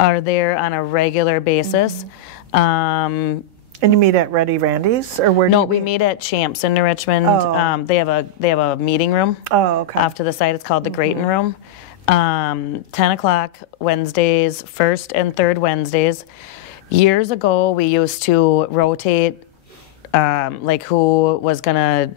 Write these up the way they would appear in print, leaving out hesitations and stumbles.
are there on a regular basis. And you meet at Ready Randy's, or where? No, we meet at Champs in New Richmond. Oh. They have a meeting room. Oh, okay. Off to the side. It's called the Grayton Room. 10 o'clock Wednesdays, first and third Wednesdays. Years ago, we used to rotate, like who was gonna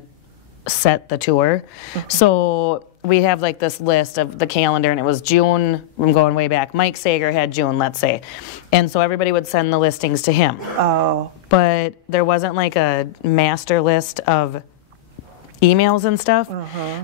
set the tour. So we have like this list of the calendar, and it was June. I'm going way back. Mike Sager had June, let's say, and so everybody would send the listings to him. Oh. But there wasn't like a master list of emails and stuff.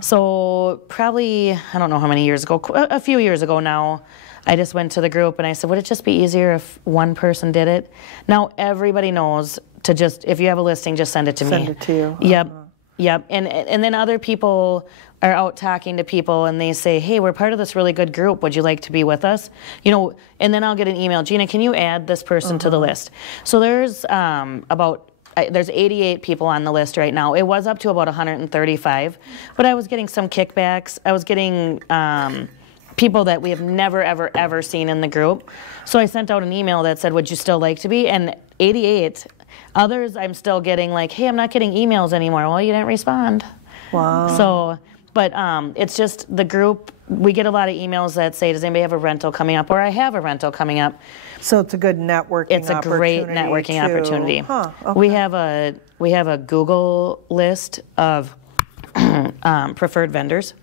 So probably, I don't know how many years ago, a few years ago now, I just went to the group and I said, would it just be easier if one person did it? Now everybody knows to just, if you have a listing, just send it to me. Send it to you. Yep. Yep. And then other people are out talking to people and they say, hey, we're part of this really good group. Would you like to be with us? You know, and then I'll get an email, Gina, can you add this person to the list? So there's there's 88 people on the list right now. It was up to about 135, but I was getting some kickbacks. I was getting people that we have never, ever, ever seen in the group. So I sent out an email that said, would you still like to be? And 88 others, I'm still getting like, hey, I'm not getting emails anymore. Well, you didn't respond. Wow. So, but it's just the group, we get a lot of emails that say, does anybody have a rental coming up? Or I have a rental coming up. So it's a good networking opportunity. It's a great networking opportunity. Huh, okay. We have a Google list of preferred vendors.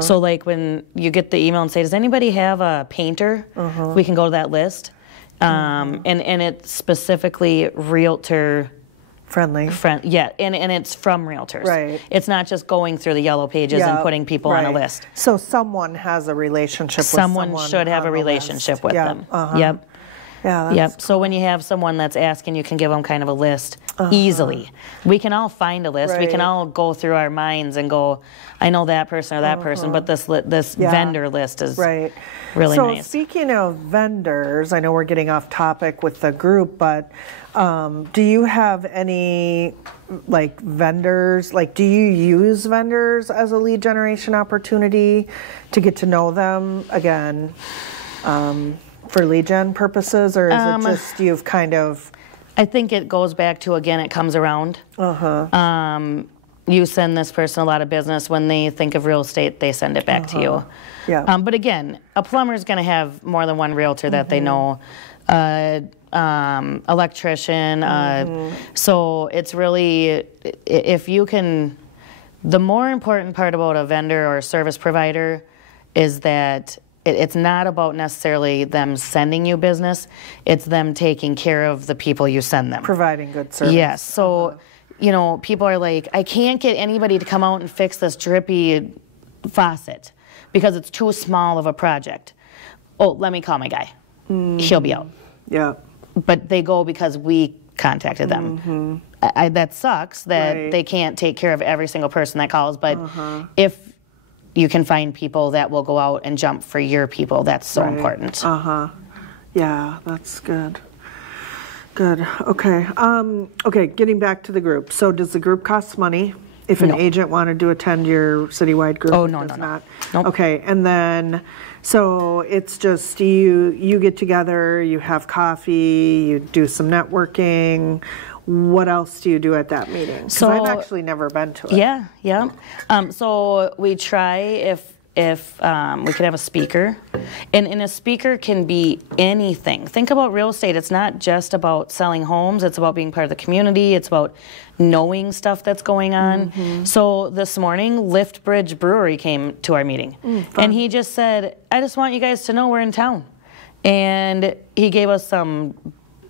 So like when you get the email and say, does anybody have a painter? We can go to that list. And it's specifically realtor friendly. Yeah, and it's from realtors. Right. It's not just going through the yellow pages and putting people on a list. So someone has a relationship with someone. Should have a relationship with them. Yep. Yeah. Yep. So when you have someone that's asking, you can give them kind of a list easily. We can all find a list. We can all go through our minds and go, I know that person or that person, but this vendor list is really nice. So speaking of vendors, I know we're getting off topic with the group, but do you have any like vendors? Like, do you use vendors as a lead generation opportunity to get to know them again? For lead gen purposes, or is it just you've kind of... I think it goes back to, again, it comes around. You send this person a lot of business. When they think of real estate, they send it back to you. Yeah. But again, a plumber is going to have more than one realtor that they know. Electrician. So it's really, if you can... The more important part about a vendor or a service provider is that it's not about necessarily them sending you business. It's them taking care of the people you send them. Providing good service. Yes. So, you know, people are like, I can't get anybody to come out and fix this drippy faucet because it's too small of a project. Oh, let me call my guy. He'll be out. Yeah. But they go because we contacted them. That sucks that they can't take care of every single person that calls. But if you can find people that will go out and jump for your people, that's so important. Yeah, that's good. Good. Okay. Okay, getting back to the group. So does the group cost money if an agent wanted to attend your citywide group? Oh, no, it does no. not. Nope. Okay, and then so it's just you get together, you have coffee, you do some networking. What else do you do at that meeting? Because I've actually never been to it. Yeah. So we try if we could have a speaker, and a speaker can be anything. Think about real estate. It's not just about selling homes. It's about being part of the community. It's about knowing stuff that's going on. So this morning, Lift Bridge Brewery came to our meeting, and he just said, I just want you guys to know we're in town. And he gave us some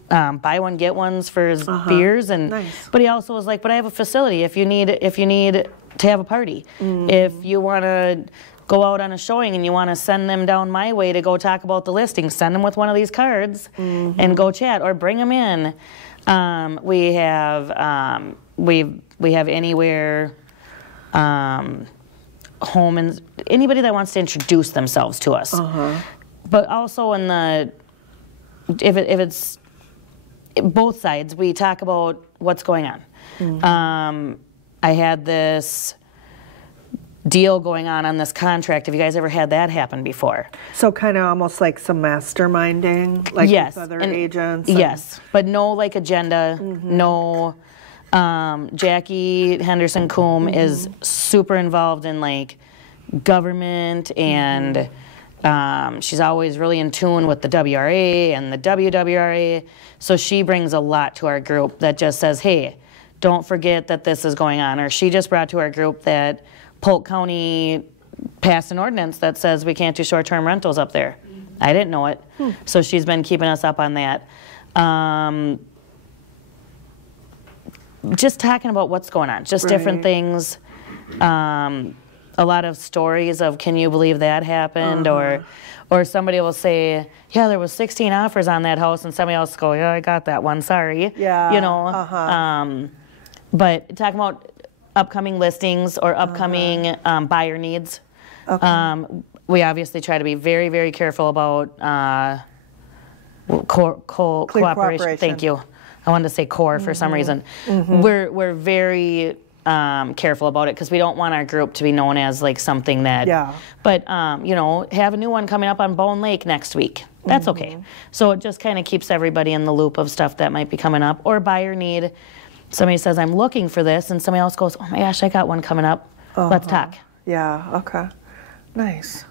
buy one get ones for his beers, and but he also was like, but I have a facility if you need to have a party, if you want to go out on a showing and you want to send them down my way to go talk about the listing, send them with one of these cards and go chat, or bring them in. We have anywhere home, and anybody that wants to introduce themselves to us, but also if it's both sides, we talk about what's going on. I had this deal going on this contract. Have you guys ever had that happen before? So kind of almost like some masterminding, like Yes. with other agents? Yes, but no like agenda, no. Jackie Henderson Coombe is super involved in like government, and she's always really in tune with the WRA and the WWRA. So she brings a lot to our group that just says, hey, don't forget that this is going on. Or she just brought to our group that Polk County passed an ordinance that says we can't do short-term rentals up there. I didn't know it. So she's been keeping us up on that. Just talking about what's going on, just different things. A lot of stories of, can you believe that happened? Or somebody will say, yeah, there was 16 offers on that house, and somebody else go, yeah, I got that one, sorry. Yeah. You know. But talking about upcoming listings or upcoming buyer needs. Okay. We obviously try to be very, very careful about cooperation. Thank you. I wanted to say core for some reason. We're very careful about it because we don't want our group to be known as like something that. Yeah. But you know, have a new one coming up on Bone Lake next week. That's okay. So it just kind of keeps everybody in the loop of stuff that might be coming up. Or buyer need. Somebody says, I'm looking for this, and somebody else goes, oh my gosh, I got one coming up. Let's talk. Yeah. Okay. Nice.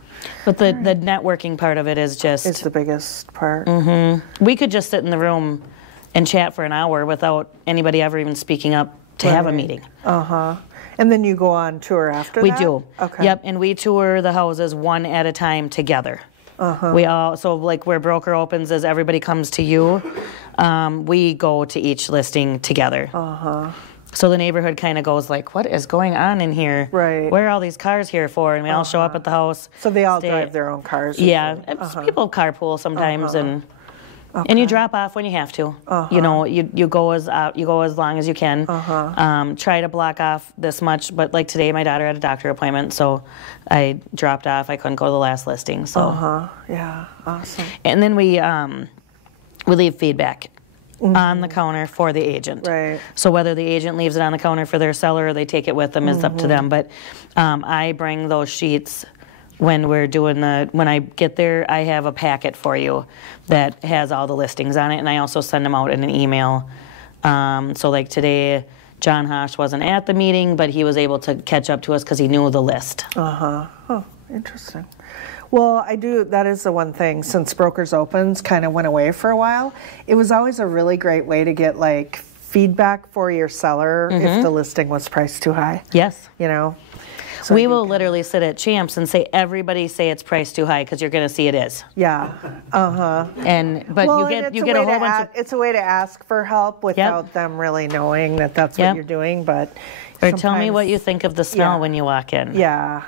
But the networking part of it is just. It's the biggest part. We could just sit in the room and chat for an hour without anybody ever even speaking up to have a meeting. And then you go on tour after we that? We do. Okay. Yep, and we tour the houses one at a time together. We all, so like where broker opens is everybody comes to you. We go to each listing together. So the neighborhood kind of goes like, what is going on in here? Right. Where are all these cars here for? And we all show up at the house. So they all drive their own cars? Yeah. People carpool sometimes, and you drop off when you have to. You know, you go as long as you can. Try to block off this much, but like today, my daughter had a doctor appointment, so I dropped off. I couldn't go to the last listing. So. Yeah. Awesome. And then we leave feedback on the counter for the agent. Right. So whether the agent leaves it on the counter for their seller or they take it with them is up to them. But I bring those sheets. When we're doing when I get there, I have a packet for you that has all the listings on it, and I also send them out in an email. So like today, John Hosh wasn't at the meeting, but he was able to catch up to us because he knew the list. Oh, interesting. Well, that is the one thing, since Brokers Opens kind of went away for a while, it was always a really great way to get like feedback for your seller if the listing was priced too high. Yes. You know? So we will literally sit at Champs and say, everybody say it's priced too high because you're going to see it is. Yeah. But you get a whole bunch of. It's a way to ask for help without them really knowing that that's what you're doing. But or tell me what you think of the smell when you walk in. Yeah.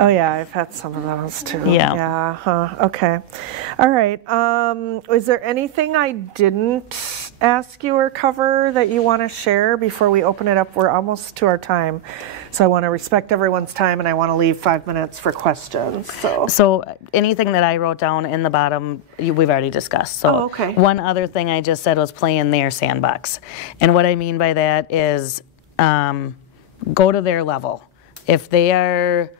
Oh yeah, I've had some of those too. Yeah. Okay. All right. Is there anything I didn't ask you or cover that you want to share before we open it up? We're almost to our time, so I want to respect everyone's time, and I want to leave 5 minutes for questions. So anything that I wrote down in the bottom, we've already discussed. So one other thing I just said was play in their sandbox, and what I mean by that is go to their level. If they are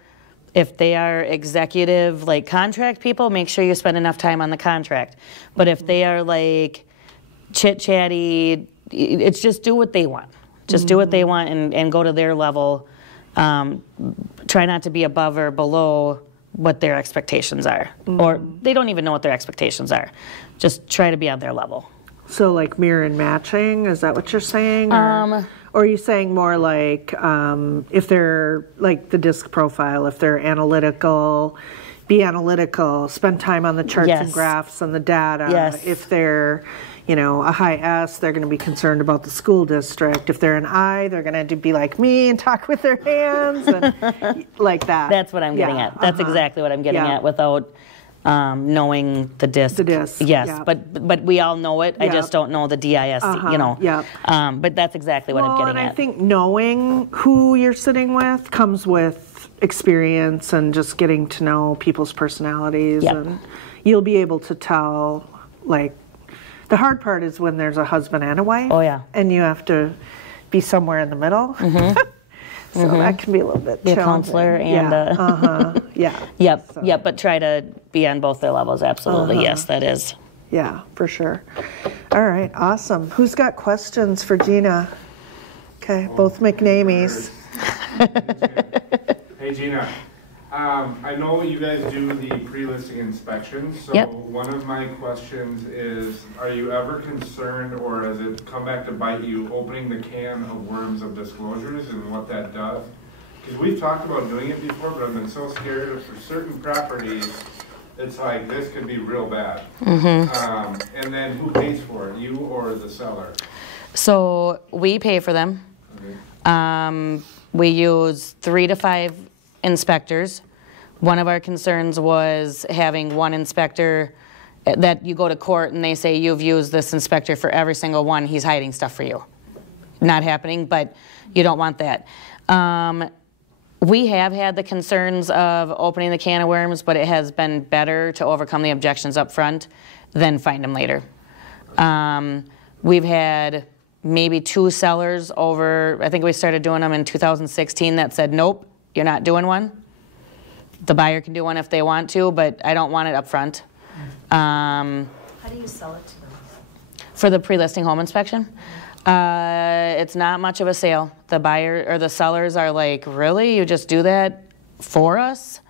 executive, like contract people, make sure you spend enough time on the contract. But if they are like chit-chatty, it's just do what they want. Just do what they want and go to their level. Try not to be above or below what their expectations are. Or they don't even know what their expectations are. Just try to be on their level. So like mirror and matching, is that what you're saying? Or are you saying more like if they're like the disc profile, if they're analytical, be analytical, spend time on the charts and graphs and the data. If they're, a high S, they're going to be concerned about the school district. If they're an I, they're going to be like me and talk with their hands and like that. That's what I'm getting at. That's exactly what I'm getting at without knowing the disc. The disc. Yes, but we all know it. I just don't know the DISC, but that's exactly what I'm getting at. And I think knowing who you're sitting with comes with experience and just getting to know people's personalities. And you'll be able to tell, like, the hard part is when there's a husband and a wife. Oh, yeah. And you have to be somewhere in the middle. So that can be a little bit Be a challenging. counselor and Yeah. Yep, yep, but try to be on both their levels, absolutely, yes, that is. Yeah, for sure. All right, awesome. Who's got questions for Gina? Okay, both McNamees. Hey Gina, I know you guys do the pre-listing inspections, so Yep. one of my questions is, are you ever concerned, or has it come back to bite you, opening the can of worms of disclosures and what that does? Because we've talked about doing it before, but I've been so scared of for certain properties, it's like, this could be real bad. And then who pays for it, you or the seller? So we pay for them. Okay. We use 3 to 5 inspectors. One of our concerns was having one inspector that you go to court and they say you've used this inspector for every single one, he's hiding stuff for you. Not happening, but you don't want that. We have had the concerns of opening the can of worms, but it has been better to overcome the objections up front than find them later. We've had maybe 2 sellers over, I think we started doing them in 2016, that said, nope, you're not doing one. The buyer can do one if they want to, but I don't want it up front. How do you sell it to them? For the pre-listing home inspection, it's not much of a sale. The buyer or the sellers are like, really? You just do that for us?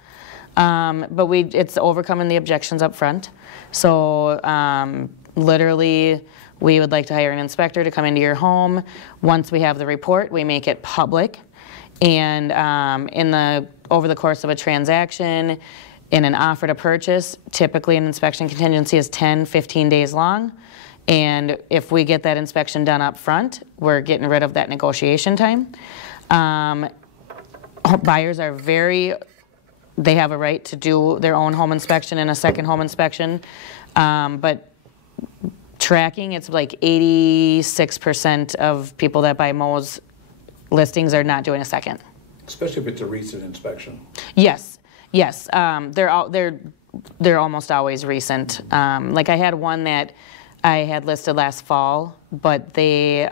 But it's overcoming the objections up front. So literally, we would like to hire an inspector to come into your home. Once we have the report, we make it public. And over the course of a transaction, in an offer to purchase, typically an inspection contingency is 10, 15 days long. And if we get that inspection done up front, we're getting rid of that negotiation time. Buyers are they have a right to do their own home inspection and a second home inspection. But tracking, it's like 86% of people that buy Mo's listings are not doing a second. Especially if it's a recent inspection. Yes, yes. They're almost always recent. Like I had one that I had listed last fall, but they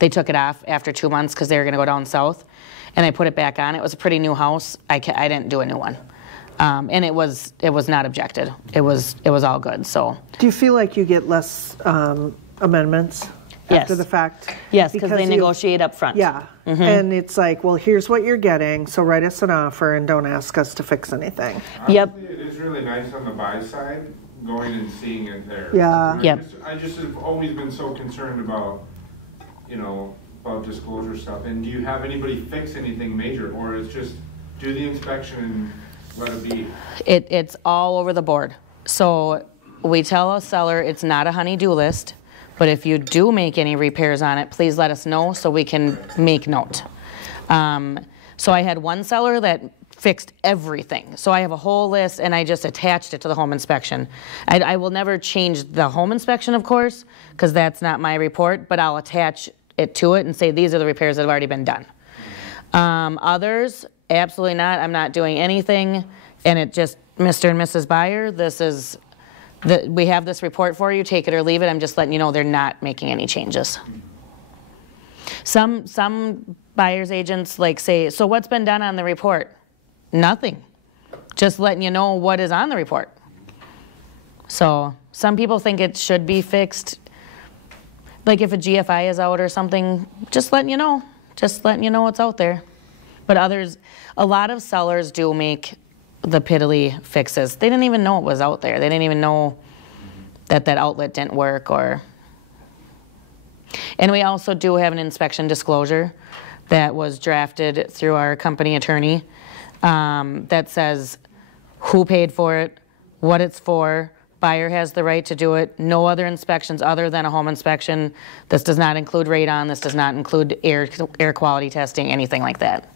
took it off after 2 months because they were going to go down south, and I put it back on. It was a pretty new house. I didn't do a new one, and it was not objected. It was all good. So. Do you feel like you get less amendments after the fact? Yes, because they negotiate up front. Yeah, and it's like, well, here's what you're getting, so write us an offer and don't ask us to fix anything. Yep. Honestly, it is really nice on the buy side, going and seeing it there. Yeah. Yep. I just have always been so concerned about, about disclosure stuff. And do you have anybody fix anything major, or it's just do the inspection and let it be? It's all over the board. So we tell a seller it's not a honey-do list, but if you do make any repairs on it, please let us know so we can make note. So I had one seller that fixed everything. So I have a whole list, and I just attached it to the home inspection. I will never change the home inspection, of course, because that's not my report, but I'll attach it to it and say these are the repairs that have already been done. Others, absolutely not. I'm not doing anything, and it just, Mr. and Mrs. Buyer, we have this report for you, take it or leave it. I'm just letting you know they're not making any changes. Some buyer's agents say, so what's been done on the report? Nothing. Just letting you know what is on the report. So some people think it should be fixed. Like if a GFI is out or something, just letting you know. Just letting you know what's out there. But a lot of sellers do make the piddly fixes. They didn't even know it was out there. They didn't even know that outlet didn't work. And we also do have an inspection disclosure that was drafted through our company attorney that says who paid for it, what it's for, buyer has the right to do it, no other inspections other than a home inspection. This does not include radon, this does not include air quality testing, anything like that.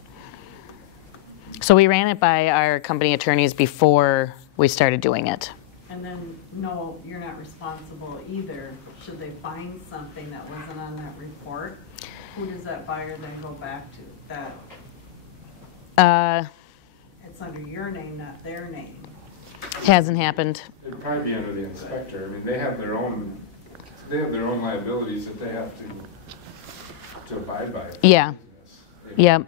So we ran it by our company attorneys before we started doing it. And then, no, you're not responsible either. Should they find something that wasn't on that report? Who does that buyer then go back to? It's under your name, not their name. Hasn't happened. It'd probably be under the inspector. I mean, they have their own liabilities that they have to abide by. Yeah. Yep.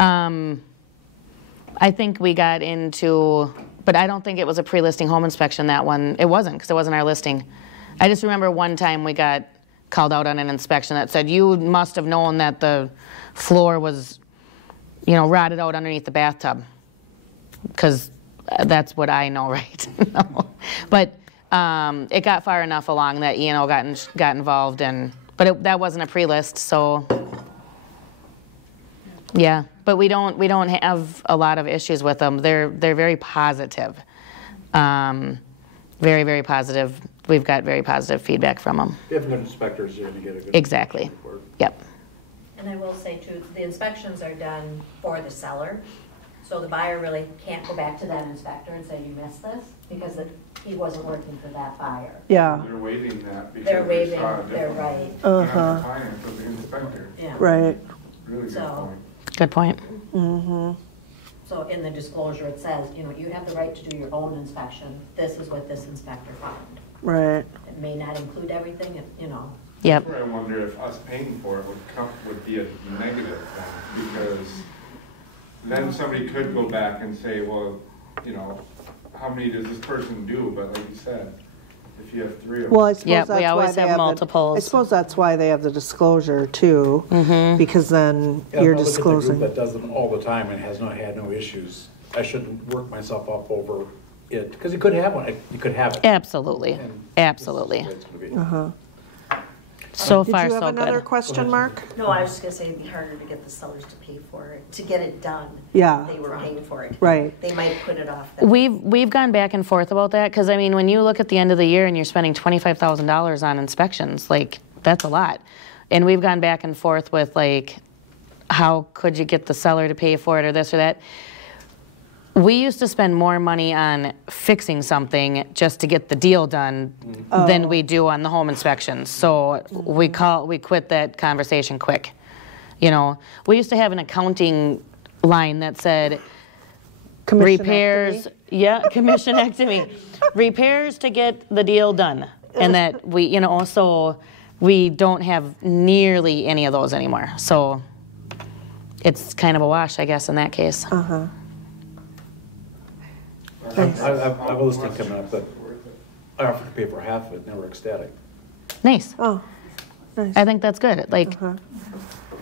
I think we got into, but I don't think it was a pre-listing home inspection, that one. It wasn't, because it wasn't our listing. I just remember one time we got called out on an inspection that said, you must have known that the floor was, you know, rotted out underneath the bathtub. Because that's what I know, right? No. But it got far enough along that E&O got involved, but that wasn't a pre-list, so yeah. But we don't have a lot of issues with them. They're very positive, very, very positive. We've got very positive feedback from them. If you have good inspectors, you're going to get a good Exactly. report. Yep. And I will say too, the inspections are done for the seller. So the buyer really can't go back to that inspector and say, you missed this, because he wasn't working for that buyer. Yeah. They're waiving that because They're they waiving, saw a they're difference. right. They're not compliant with the inspector. Yeah. Right. Really good So- point. Good point. So in the disclosure, it says, you know, you have the right to do your own inspection. This is what this inspector found. Right. It may not include everything, you know. Yep. That's where I wonder if us paying for it would be a negative thing, because then somebody could go back and say, well, you know, how many does this person do? But like you said, if you have 3 of them. Well, I suppose Yep, that's we always why they have have multiples. I suppose that's why they have the disclosure too, because then Yeah, you're if I look at the disclosing. group that does them all the time and has had no issues, I shouldn't work myself up over it, because you could have one, you could have it. Absolutely. And this is Absolutely. the way it's gonna be. So Did far, you have so another good. question, Mark? No, I was just gonna say it'd be harder to get the sellers to pay for it, to get it done. Yeah. They were paying for it. Right. They might put it off. Then. We've gone back and forth about that, because I mean, when you look at the end of the year and you're spending $25,000 on inspections, like, that's a lot. And we've gone back and forth with, like, how could you get the seller to pay for it, or this or that. We used to spend more money on fixing something just to get the deal done than we do on the home inspections. So we quit that conversation quick. You know, we used to have an accounting line that said repairs, commissionectomy, repairs to get the deal done. And that we, you know, so we don't have nearly any of those anymore. So it's kind of a wash, I guess, in that case. I have a listing coming up that I offered to pay for half of it, and they were ecstatic. Nice. Oh, nice. I think that's good. Like,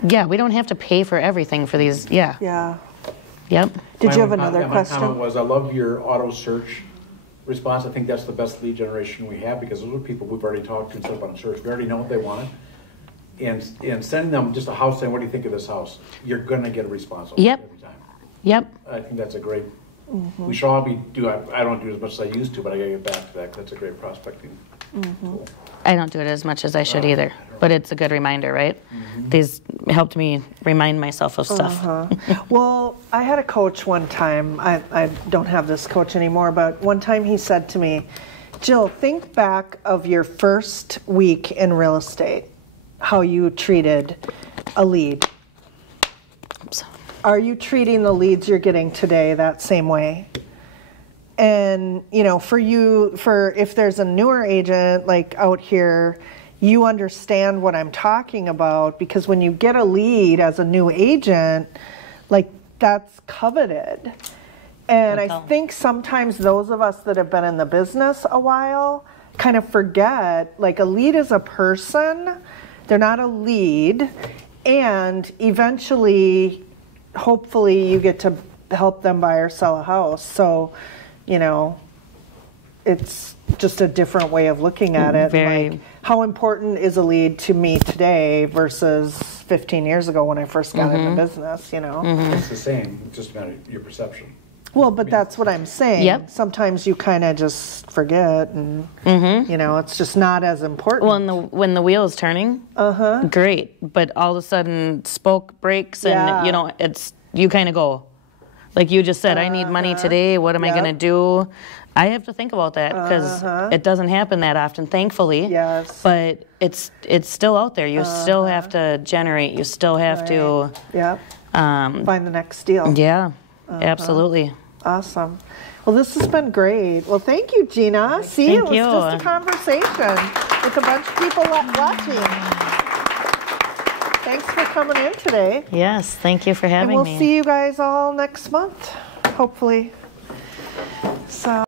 yeah, we don't have to pay for everything for these. Yeah. Yeah. Yep. Did you have My another comment question? was, I love your auto search response. I think that's the best lead generation we have, because those are people we've already talked to and set up on a search. We already know what they want. And sending them just a house saying, what do you think of this house? You're gonna get a response every Yep. time. Yep. I think that's a great, we should all I don't do as much as I used to, but I gotta get back to that. That's a great prospecting tool. I don't do it as much as I should either, but it's a good reminder, right? These helped me remind myself of stuff. Well, I had a coach one time. I don't have this coach anymore, but one time he said to me, Jill, think back of your first week in real estate, how you treated a lead. Oops. Are you treating the leads you're getting today that same way? And, you know, for if there's a newer agent like out here, you understand what I'm talking about, because when you get a lead as a new agent, like, that's coveted. And I think sometimes those of us that have been in the business a while kind of forget, like, a lead is a person, they're not a lead, and eventually, hopefully, you get to help them buy or sell a house. So, you know, it's just a different way of looking at it. Very. Like, how important is a lead to me today versus 15 years ago when I first got into business, you know? It's the same, it's just a matter of your perception. Well, but that's what I'm saying. Yep. Sometimes you kind of just forget, and, you know, it's just not as important. Well, when the wheel is turning, great. But all of a sudden, spoke breaks, and you know, you kind of go, like you just said, I need money today. What am I going to do? I have to think about that, because it doesn't happen that often, thankfully. Yes. But it's still out there. You still have to generate. You still have to. Yep. Find the next deal. Yeah. Absolutely. Awesome. Well, this has been great. Well, thank you, Gina. See, Thank it was you. just a conversation with a bunch of people watching. Thanks for coming in today. Yes, thank you for And having we'll me. see you guys all next month, hopefully. So.